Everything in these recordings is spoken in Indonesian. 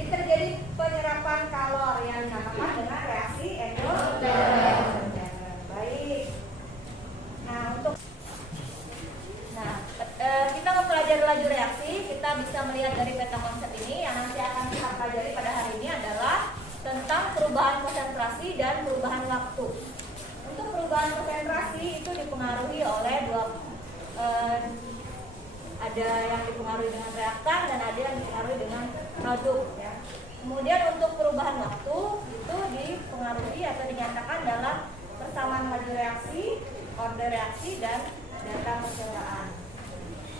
Jadi terjadi penyerapan kalori yang dinamakan dengan reaksi endogen. Baik. Kita mempelajari laju reaksi. Kita bisa melihat dari peta konsep ini. Yang nanti akan kita pelajari pada hari ini adalah tentang perubahan konsentrasi dan perubahan waktu. Untuk perubahan konsentrasi itu dipengaruhi oleh ada yang dipengaruhi dengan reaktan dan ada yang dipengaruhi dengan produk. Ya. Kemudian untuk perubahan waktu itu dipengaruhi atau dinyatakan dalam persamaan laju reaksi, order reaksi, dan data persaudaraan.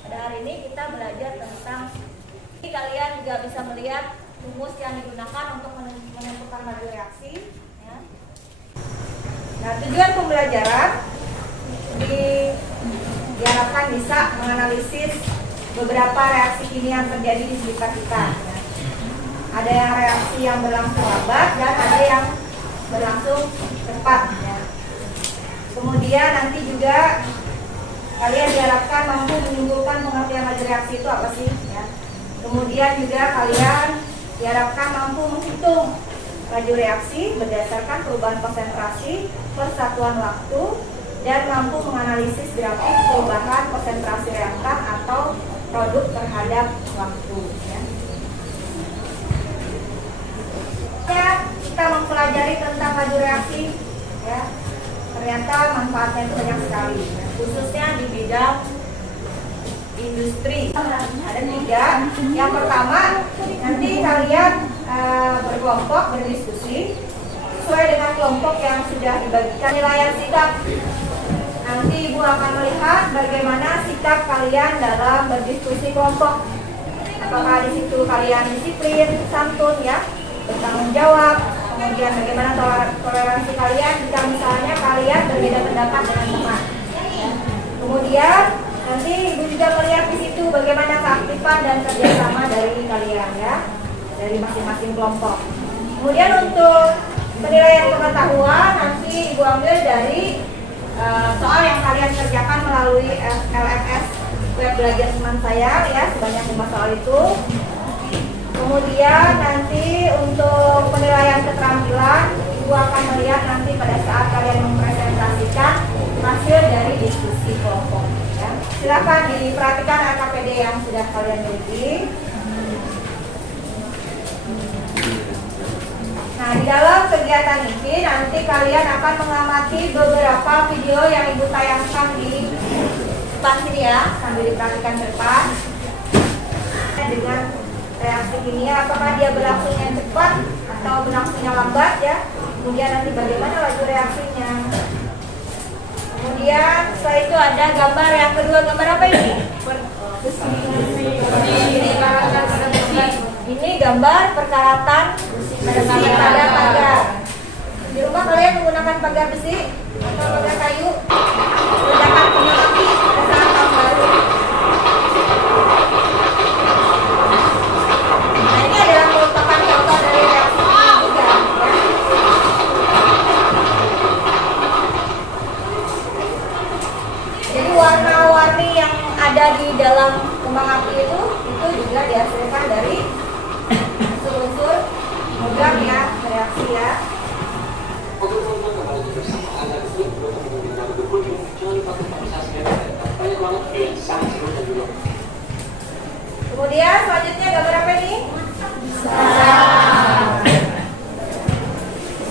Pada hari ini kita belajar tentang ini. Kalian juga bisa melihat rumus yang digunakan untuk menentukan laju reaksi. Ya. Nah, tujuan pembelajaran diharapkan bisa menganalisis beberapa reaksi kimia yang terjadi di sekitar kita. Ya. Ada yang reaksi yang berlangsung lambat dan ada yang berlangsung cepat. Ya. Kemudian nanti juga kalian diharapkan mampu menyimpulkan pengertian laju reaksi itu apa sih. Ya. Kemudian juga kalian diharapkan mampu menghitung laju reaksi berdasarkan perubahan konsentrasi per satuan waktu dan mampu menganalisis grafik perubahan konsentrasi reaktan atau produk terhadap waktu. Ya, kita mempelajari tentang laju reaksi. Ya, ternyata manfaatnya itu banyak sekali, ya, khususnya di bidang industri. Ada 3. Yang pertama, nanti kalian berkelompok berdiskusi sesuai dengan kelompok yang sudah dibagikan. Penilaian sikap. Nanti Ibu akan melihat bagaimana sikap kalian dalam berdiskusi kelompok. Apakah di situ kalian disiplin, santun, ya, bertanggung jawab. Kemudian bagaimana toleransi kalian jika misalnya kalian berbeda pendapat dengan teman. Kemudian nanti Ibu juga melihat di situ bagaimana keaktifan dan kerjasama dari kalian, ya, dari masing-masing kelompok. Kemudian untuk penilaian pengetahuan nanti Ibu ambil dari soal yang kalian kerjakan melalui LMS web belajar teman saya, ya, sebanyak 5 soal itu. Kemudian nanti untuk penilaian keterampilan Ibu akan melihat nanti pada saat kalian mempresentasikan hasil dari diskusi kelompok. Ya. Silakan diperhatikan LKPD yang sudah kalian miliki. Nah, di dalam kegiatan ini nanti kalian akan mengamati beberapa video yang Ibu tayangkan di depan sini, ya, sambil diperhatikan ke depan. Dengan reaksi kimia, apakah dia berlangsungnya cepat atau berlangsungnya lambat, ya. Kemudian nanti bagaimana laju reaksinya. Kemudian setelah itu ada gambar yang kedua. Gambar apa ini? Ini gambar perkaratan besi pada pagar. Di rumah kalian menggunakan pagar besi atau pagar kayu? Ledakan kembang api pada saat tahun baru. Nah, ini adalah merupakan contoh dari reaksi kimia juga. Jadi warna-warni yang ada di dalam kembang api itu juga dihasilkan dari unsur-unsur logam, ya, reaksi, ya. Kemudian selanjutnya gambar apa ini?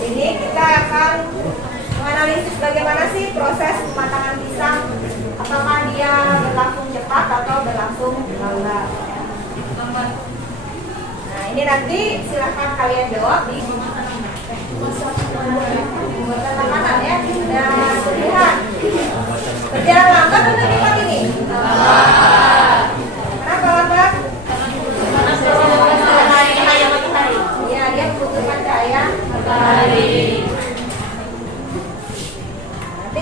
Ini kita akan menganalisis bagaimana sih proses pematangan pisang. Apakah dia berlangsung cepat atau berlangsung lambat. Nah, ini nanti silahkan kalian jawab di pembuatan makanan, ya. Dan pilihan berjalan lambat atau cepat ini? Kenapa lambat? Cahaya matahari. Ya, dia membutuhkan cahaya matahari. Nanti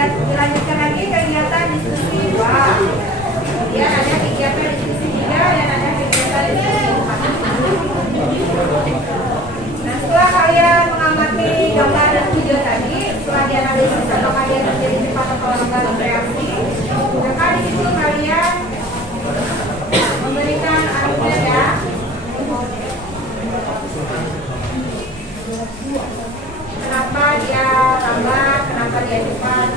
Dilanjutkan lagi kegiatan diskusi 2. Kemudian ada kegiatan diskusi 3 dan ada kegiatan diskusi 4. Nah, setelah kalian mengamati gambar dan video tadi, setelah dianalisis atau kalian menjadi cepat atau lambat bereaksi, maka di situ kalian memberikan argumen ya. Kenapa dia lambat, kenapa dia cepat.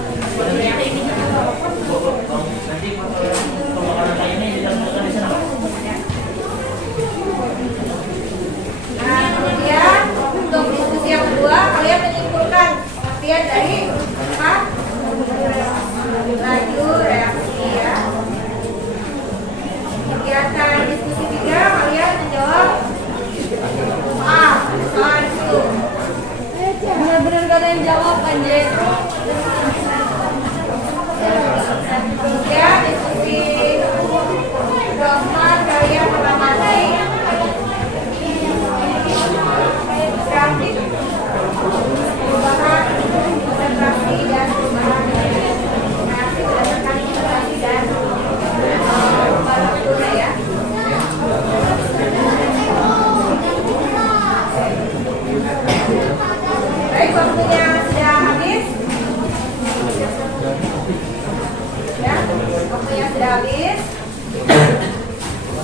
habis.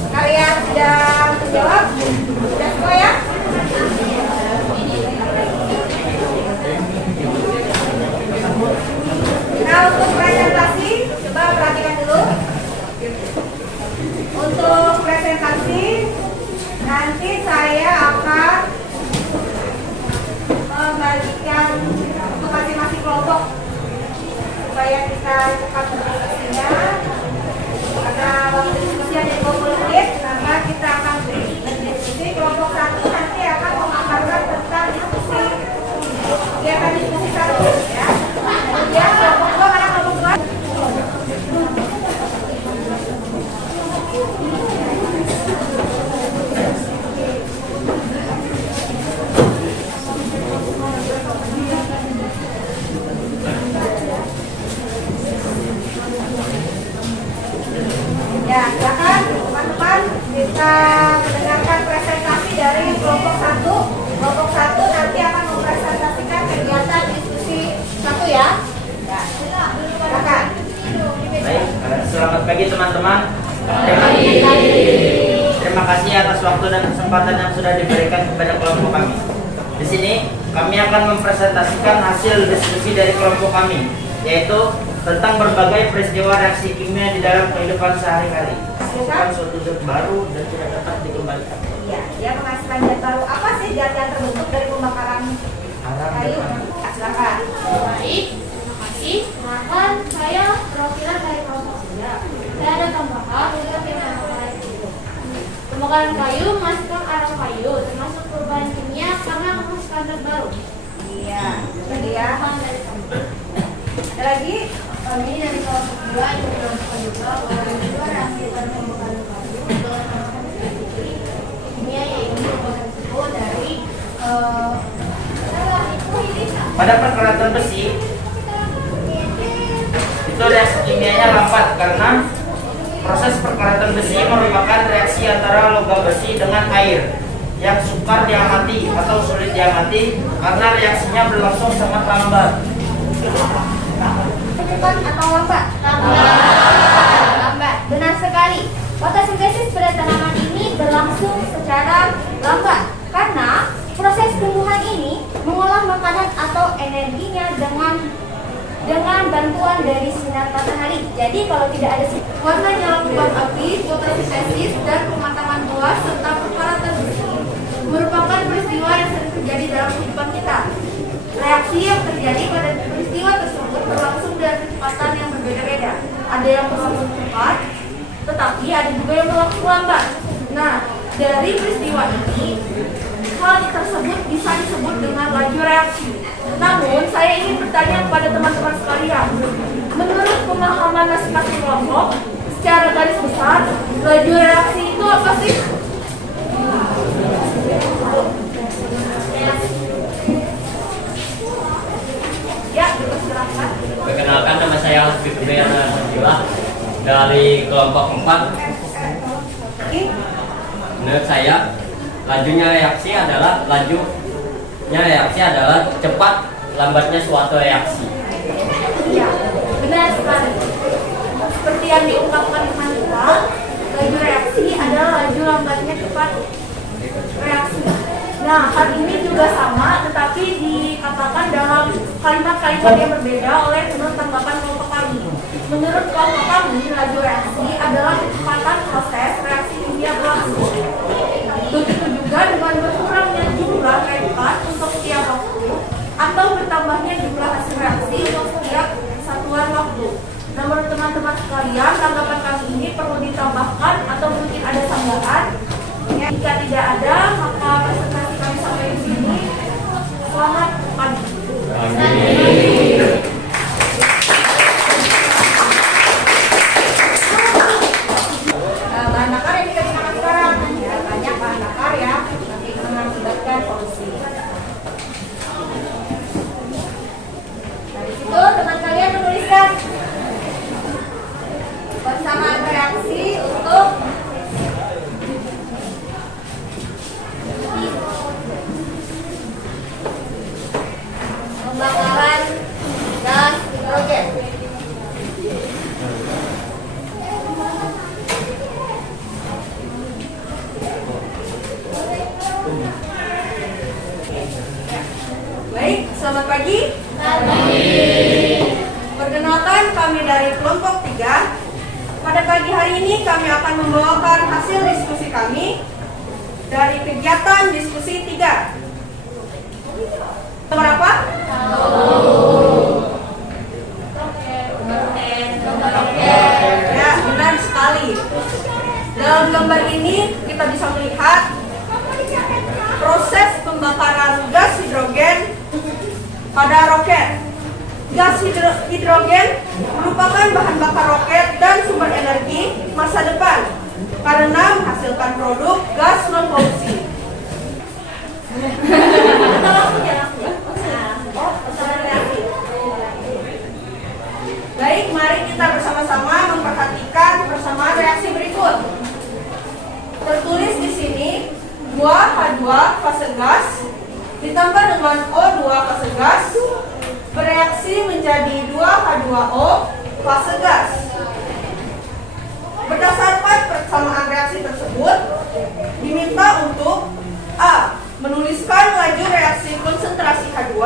Kalian sudah menjawab? Sudah semua ya? Nah, untuk presentasi, coba perhatikan dulu. Untuk presentasi, nanti saya akan membagikan untuk masing-masing kelompok supaya kita cepat berdiskusinya. Karena waktu diskusi ada 20 menit, maka kita akan berdiskusi. Kelompok 1 nanti akan memaparkan tentang diskusi kegiatan diskusi 1 ya. Kemudian kelompok 2 mana kelompok 2? Ya, silakan teman-teman kita mendengarkan presentasi dari kelompok 1. Kelompok 1 nanti akan mempresentasikan kegiatan diskusi 1 ya. Ya, silakan. Baik, selamat pagi teman-teman. Terima kasih atas waktu dan kesempatan yang sudah diberikan kepada kelompok kami. Di sini kami akan mempresentasikan hasil diskusi dari kelompok kami, yaitu tentang berbagai peristiwa reaksi kimia di dalam kehidupan sehari-hari. Bukan suatu zat baru dan tidak dapat dikembalikan. Iya, dia menghasilkan zat baru. Apa sih zat yang terbentuk dari pembakaran kayu? Silakan. Baik, terima kasih. Perkenalkan, saya perwakilan dari kelompok 3. Saya ada tambahan untuk pembakaran kayu. Pembakaran kayu menghasilkan arang kayu, termasuk perubahan kimia karena menghasilkan zat baru. Iya, lagi ya. Ada lagi? Kami dari kelompok 2 yang menjelaskan juga bahwa kedua reaksi pada pembakaran kayu dengan menghasilkan kimia yaitu merupakan resiko dari Pada perkeratan besi, itu reaksi kimianya lambat karena proses perkeratan besi merupakan reaksi antara logam besi dengan air yang sukar diamati atau sulit diamati karena reaksinya berlangsung sangat lambat. Cepat atau lambat? lambat. Benar sekali. Fotosintesis pada tanaman ini berlangsung secara lambat karena proses tumbuhan ini mengolah makanan atau energinya dengan bantuan dari sinar matahari. Jadi kalau tidak ada warna nyala kembang api, fotosintesis, dan pemataman buah serta perkaratan besi merupakan peristiwa yang sering terjadi dalam kehidupan kita. Reaksi yang terjadi pada peristiwa tersebut berlangsung dengan kecepatan yang berbeda-beda. Ada yang berlangsung cepat, tetapi ada juga yang berlangsung lambat. Nah, dari peristiwa ini, hal tersebut bisa disebut dengan laju reaksi. Namun, saya ingin bertanya kepada teman-teman sekalian, menurut pemahaman masing-masing kelompok, secara garis besar, laju reaksi itu apa sih? Ya, silakan. Perkenalkan, nama saya Fikriana Najila dari kelompok 4. Menurut saya, lajunya reaksi adalah cepat lambatnya suatu reaksi. Ya, benar sekali. Seperti yang diungkapkan teman kita, laju reaksi adalah laju lambatnya cepat reaksi. Nah, hal ini juga sama, tetapi dikatakan dalam kalimat-kalimat yang berbeda oleh menurut tanggapan kelompok kami. Menurut kelompok kami, laju reaksi adalah kecepatan proses reaksi kimia berlangsung. Begitu juga dengan berkurangnya jumlah reaksi untuk setiap waktu atau bertambahnya jumlah hasil reaksi untuk setiap satuan waktu. Nah, menurut teman-teman sekalian, tanggapan kami ini perlu ditambahkan atau mungkin ada tambahan. Jika tidak ada, maka presentasi kami sampai di sini. Selamat pagi. Bahan bakar Perkenalkan, kami dari kelompok 3. Pada pagi hari ini kami akan membawakan hasil diskusi kami dari kegiatan diskusi 3. Nomor apa? Ya, benar sekali. Dalam gambar ini kita bisa melihat proses pembakaran gas hidrogen pada roket. Gas hidrogen merupakan bahan bakar roket dan sumber energi masa depan karena menghasilkan produk gas non polusi. Baik, mari kita bersama-sama memperhatikan persamaan reaksi berikut. Tertulis di sini 2H2 fase gas ditambah dengan O2 fase gas bereaksi menjadi 2H2O fase gas. Berdasarkan persamaan reaksi tersebut, diminta untuk A. Menuliskan laju reaksi konsentrasi H2,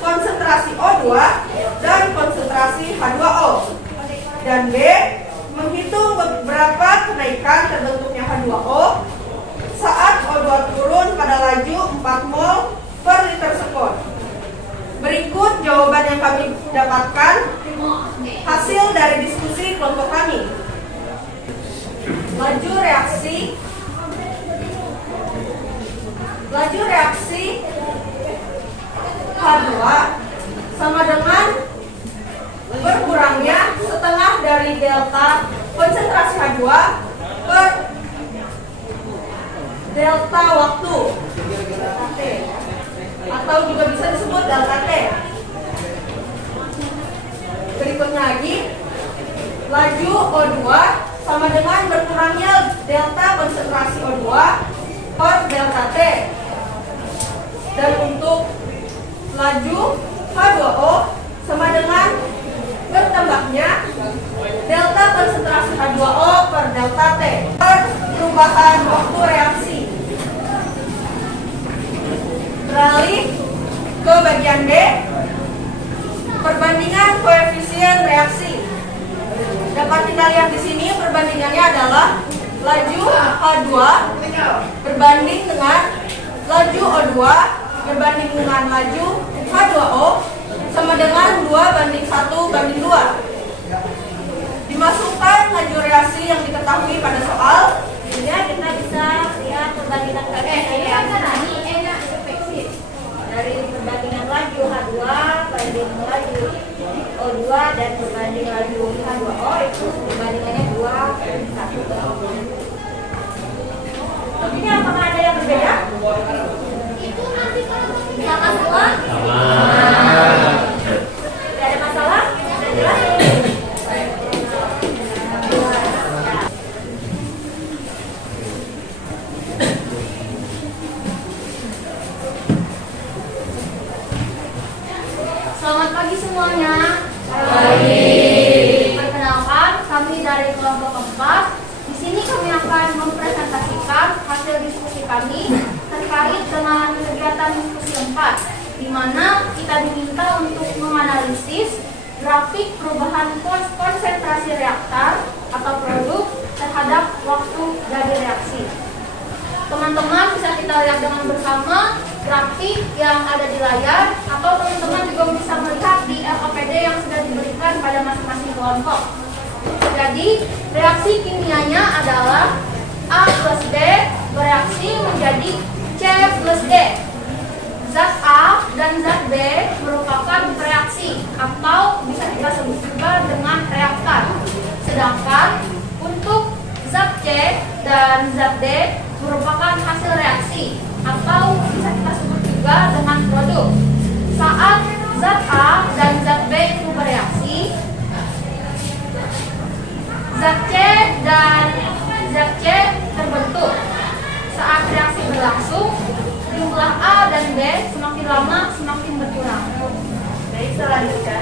konsentrasi O2, dan konsentrasi H2O. Dan B. Menghitung beberapa kenaikan terbentuknya H2O saat O2 turun pada laju 4 mol per liter sekon. Berikut jawaban yang kami dapatkan hasil dari diskusi kelompok kami. Laju reaksi H2 sama dengan berkurangnya setengah dari delta konsentrasi H2 per delta waktu T, atau juga bisa disebut delta T. Berikutnya lagi, laju O2 sama dengan berkurangnya delta konsentrasi O2 per delta T. Dan untuk laju H2O sama dengan bertambahnya delta konsentrasi H2O per delta T per perubahan waktu reaksi. Beralih ke bagian D, perbandingan koefisien reaksi. Dapat kita lihat di sini perbandingannya adalah laju H2 berbanding dengan laju O2 berbanding dengan laju H2O sama dengan 2:1:2. Dimasukkan laju reaksi yang diketahui pada soal. Sehingga kita bisa lihat perbandingan dari perbandingan laju H2 banding laju O2 dan perbanding laju H2O itu perbandingannya 2:1. Ini apakah ada yang berbeda? Itu nanti kalau sama semua tidak ada masalah, sudah jelas. Selamat pagi semuanya. Pagi. Perkenalkan, kami dari kelompok 4. Di sini kami akan mempresentasikan hasil diskusi kami terkait dengan kegiatan diskusi 4, di mana kita diminta untuk menganalisis grafik perubahan konsentrasi reaktor atau produk terhadap waktu jadi reaksi. Teman-teman bisa kita lihat dengan bersama grafik yang ada di layar, atau teman-teman juga bisa melihat di LKPD yang sudah diberikan pada masing-masing kelompok. Jadi reaksi kimianya adalah A plus B bereaksi menjadi C plus D. Zat A dan zat B merupakan reaksi atau bisa kita sebut juga dengan reaktan. Sedangkan untuk zat C dan zat D merupakan hasil reaksi atau bisa kita sebut juga dengan produk. Saat zat A dan zat B itu bereaksi, zat C dan zat C terbentuk. Saat reaksi berlangsung, jumlah A dan B semakin lama semakin berkurang. Baik, selanjutnya.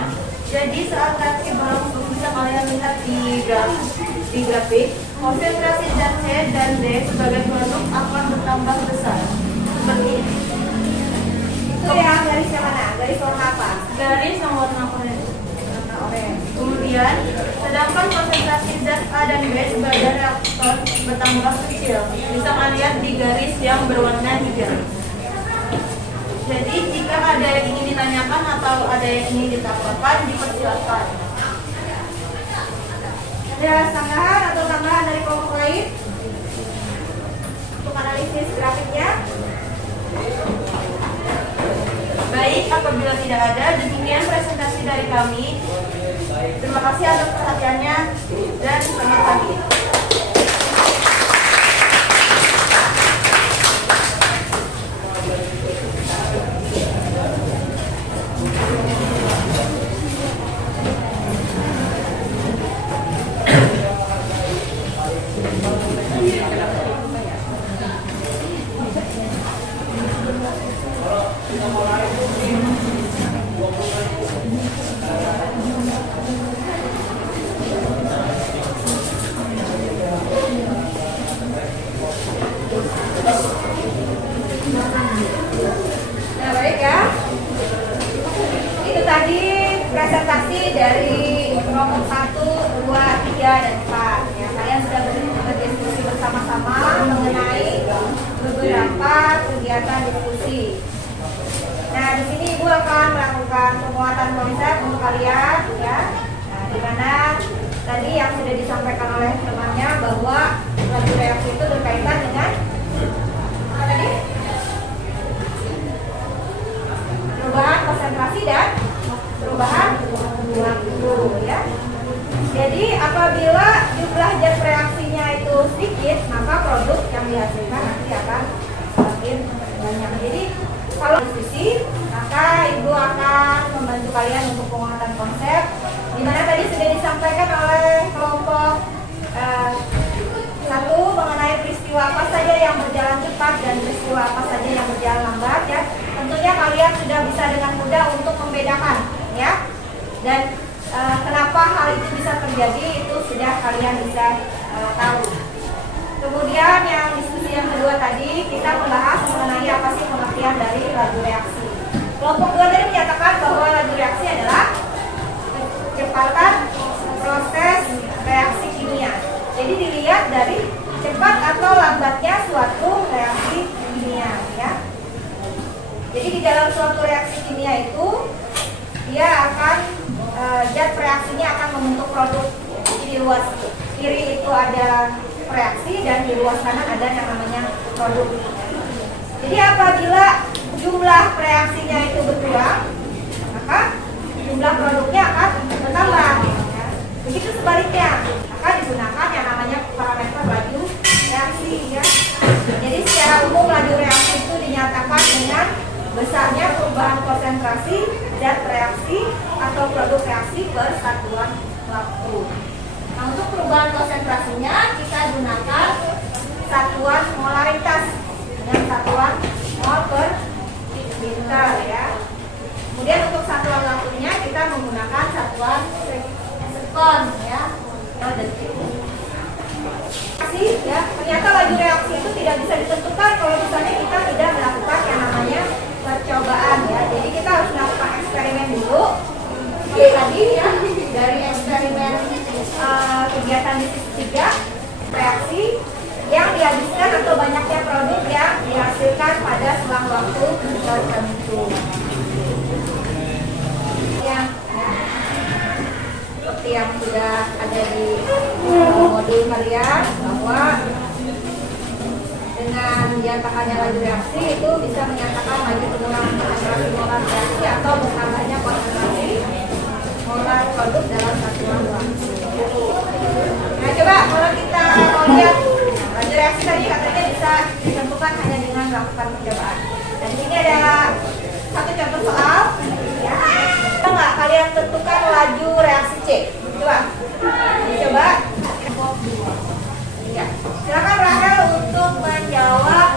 Jadi saat reaksi berlangsung bisa kalian lihat di grafik, konsentrasi zat C dan D sebagai produk akan bertambah besar. Seperti ini. Itu ya garis yang mana? Garis warna apa? Garis yang warna oranye. Warna oranye. kemudian, sedangkan konsentrasi zat A dan B sebagai reaktor bertambah kecil. Bisa melihat di garis yang berwarna hijau. Jadi jika ada yang ingin ditanyakan atau ada yang ingin ditambahkan, dipersilakan. Ada sanggahan atau tambahan dari kelompok lain untuk analisis grafiknya? Baik, apabila tidak ada, demikian presentasi dari kami. Terima kasih atas perhatiannya dan selamat pagi. Nah, baik ya. Itu tadi presentasi dari kelompok 1, 2, 3, dan 4. Ya, kalian sudah berdiskusi bersama-sama mengenai beberapa kegiatan diskusi. Nah, di sini Ibu akan melakukan penguatan konsep untuk kalian, ya. Nah, di mana tadi yang sudah disampaikan oleh temannya bahwa laju reaksi itu berkaitan dengan apa tadi? Perubahan konsentrasi dan perubahan waktu, ya. Jadi apabila jumlah zat reaksinya itu sedikit, maka produk yang dihasilkan nanti akan semakin banyak. Jadi kalau diskusi, maka Ibu akan membantu kalian untuk penguatan konsep, di mana tadi sudah disampaikan oleh kelompok 1 mengenai peristiwa apa saja yang berjalan cepat dan peristiwa apa saja yang berjalan lambat, ya. Tentunya kalian sudah bisa dengan mudah untuk membedakan, ya. Dan kenapa hal itu bisa terjadi itu sudah kalian bisa tahu. Kemudian yang diskusi yang kedua tadi kita membahas mengenai apa sih pengertian dari laju reaksi. Kelompok 2 tadi menyatakan bahwa laju reaksi adalah kecepatan proses reaksi kimia. Jadi dilihat dari cepat atau lambatnya suatu reaksi kimia, ya. Jadi di dalam suatu reaksi kimia itu dia akan zat reaksinya akan membentuk produk. Jadi di luas kiri itu ada reaksi dan di luas kanan ada yang namanya produk. Jadi apabila jumlah reaksinya itu berkurang, maka jumlah produknya akan bertambah. Ya. Begitu sebaliknya, maka digunakan yang namanya parameter laju reaksi, ya. Jadi secara umum laju reaksi itu dinyatakan dengan besarnya perubahan konsentrasi zat reaksi atau produk reaksi per satuan waktu. Nah, untuk perubahan konsentrasinya kita gunakan satuan molaritas dengan satuan mol per liter, ya. Kemudian untuk satuan waktunya kita menggunakan satuan sekon, ya, atau detik. Ya, ternyata laju reaksi itu tidak bisa ditentukan kalau misalnya kita tidak melakukan yang namanya percobaan, ya. Jadi kita harus melakukan eksperimen dulu. Oke, tadi ya dari eksperimen kegiatan di 3 reaksi yang dihabiskan atau banyaknya produk yang dihasilkan pada selang waktu tertentu. Yang seperti yang sudah ada di modul kalian bahwa dengan dinyatakannya laju reaksi itu bisa menyatakan laju pengurangan konsentrasi molar reaksi atau bertambahnya konsentrasi molar produk dalam satuan waktu. Nah, coba kalau kita mau lihat laju reaksi tadi katanya bisa ditentukan hanya dengan melakukan percobaan. Dan di sini ada satu contoh soal, ya. Bisa nggak kalian tentukan laju reaksi C? Coba dicoba. Ya. Silakan Rahel untuk menjawab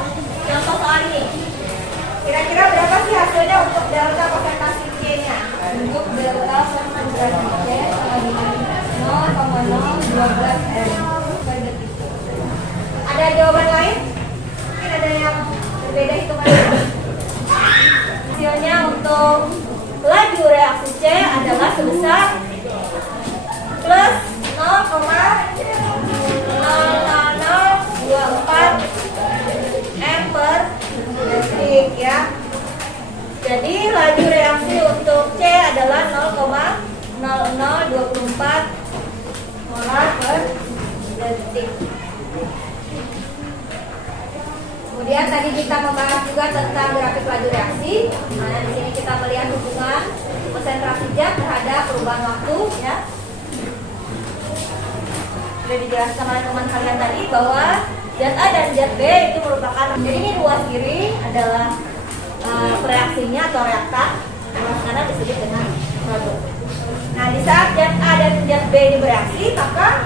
contoh soal ini. Kira-kira berapa sih hasilnya untuk delta konsentrasi C-nya? Untuk delta konsentrasi C 0,012 m per detik. Ada jawaban lain? Mungkin ada yang berbeda hitungannya. Hasilnya untuk laju reaksi C adalah sebesar kita membahas juga tentang grafik laju reaksi. Nah, di sini kita melihat hubungan konsentrasi zat terhadap perubahan waktu, ya. Sudah dijelaskan oleh teman kalian tadi bahwa zat A dan zat B itu merupakan, jadi ini ruas kiri adalah reaksinya atau reaktan, ruas kanan disebut dengan produk. Nah, di saat zat A dan zat B ini bereaksi, maka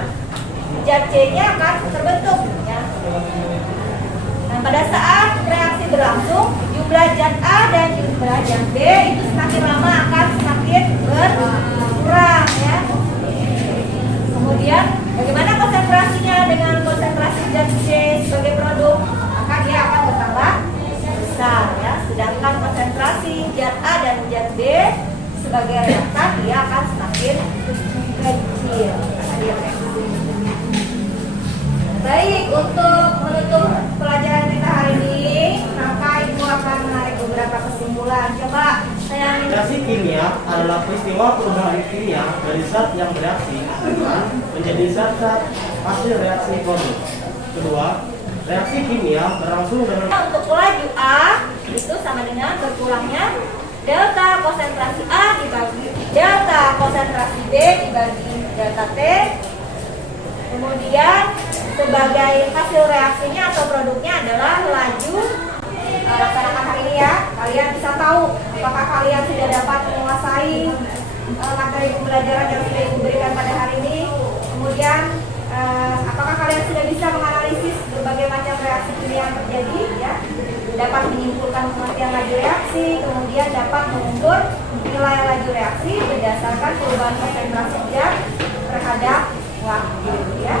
zat C-nya akan terbentuk, ya. Nah, pada saat reaksi berlangsung, jumlah zat A dan jumlah zat B itu semakin lama akan semakin berkurang, ya. Kemudian bagaimana konsentrasinya dengan konsentrasi zat C sebagai produk? Maka dia akan bertambah besar, ya. Sedangkan konsentrasi zat A dan zat B sebagai reaktan dia akan semakin kecil. Baik, untuk menutup pelajaran kita hari ini, maka Ibu akan menarik beberapa kesimpulan. Coba saya minta. Reaksi kimia adalah peristiwa perubahan kimia dari zat yang bereaksi menjadi zat-zat hasil reaksi produk. Kedua, reaksi kimia berlangsung dengan Untuk laju A itu sama dengan berkurangnya delta konsentrasi A dibagi delta konsentrasi B dibagi delta T. Kemudian sebagai hasil reaksinya atau produknya adalah laju. Laksanakan hari ini, ya. Kalian bisa tahu apakah kalian sudah dapat menguasai materi pembelajaran yang sudah Ibu berikan pada hari ini. Kemudian apakah kalian sudah bisa menganalisis berbagai macam reaksi kimia yang terjadi, ya. Dapat menyimpulkan pengertian laju reaksi, kemudian dapat mengukur nilai laju reaksi berdasarkan perubahan konsentrasi zat terhadap waktu, ya.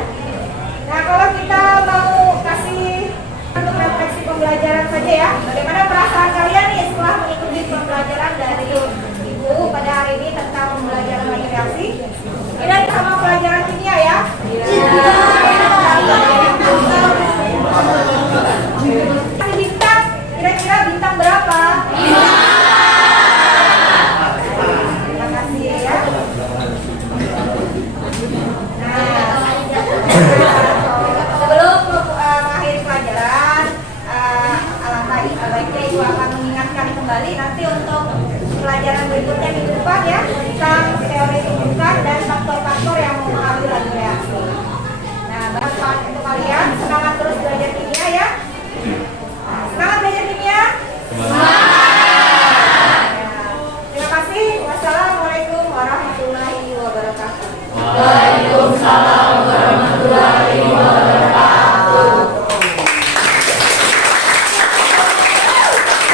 Nah, kalau kita mau kasih untuk refleksi pembelajaran saja, ya. Bagaimana perasaan kalian nih setelah mengikuti pembelajaran dari Ibu pada hari ini tentang pembelajaran laju reaksi? Kira sama pelajaran kimia, ya? Kasih bintang, kira-kira bintang berapa? Terima kasih, ya. Sebelum mengakhiri pelajaran, alangkah baiknya Ibu akan mengingatkan kembali nanti untuk pelajaran berikutnya minggu depan, ya, tentang teori